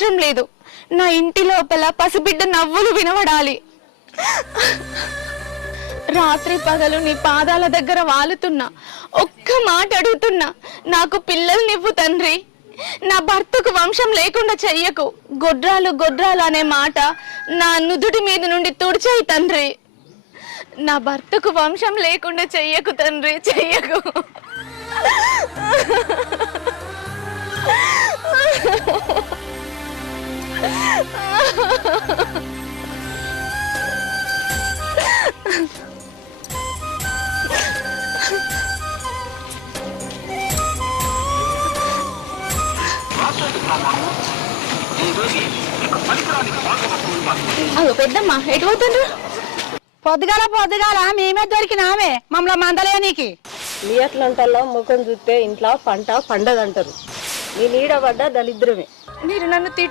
అవసరం లేదు. నా ఇంటి లోపల పసిబిడ్డ నవ్వులు వినబడాలి. రాత్రి పగలు నీ పాదాల దగ్గర వాలుతున్నా. ఒక్క మాట అడుగుతున్నా. నాకు పిల్లల్నివ్వు తండ్రి. నా భర్తకు వంశం లేకుండా చెయ్యకు. గొడ్రాలు గొడ్రాలు అనే మాట నా నుదుటి మీద నుండి తుడిచేయి తండ్రి. నా భర్తకు వంశం లేకుండా చెయ్యకు తండ్రి చెయ్యకు. అగో పెద్దమ్మ ఎటు పోతుండ్రు? పొద్దుగాల పొద్దుగాల మేమే దొరికినామే మమ్మల్ని మందలేనికి. మీ అట్లంటల్లో ముఖం చూస్తే ఇంట్లో పంట పండదంటారు. నీ నీడ పడ్డ దరిద్రమే. మీరు నన్ను తిట్టి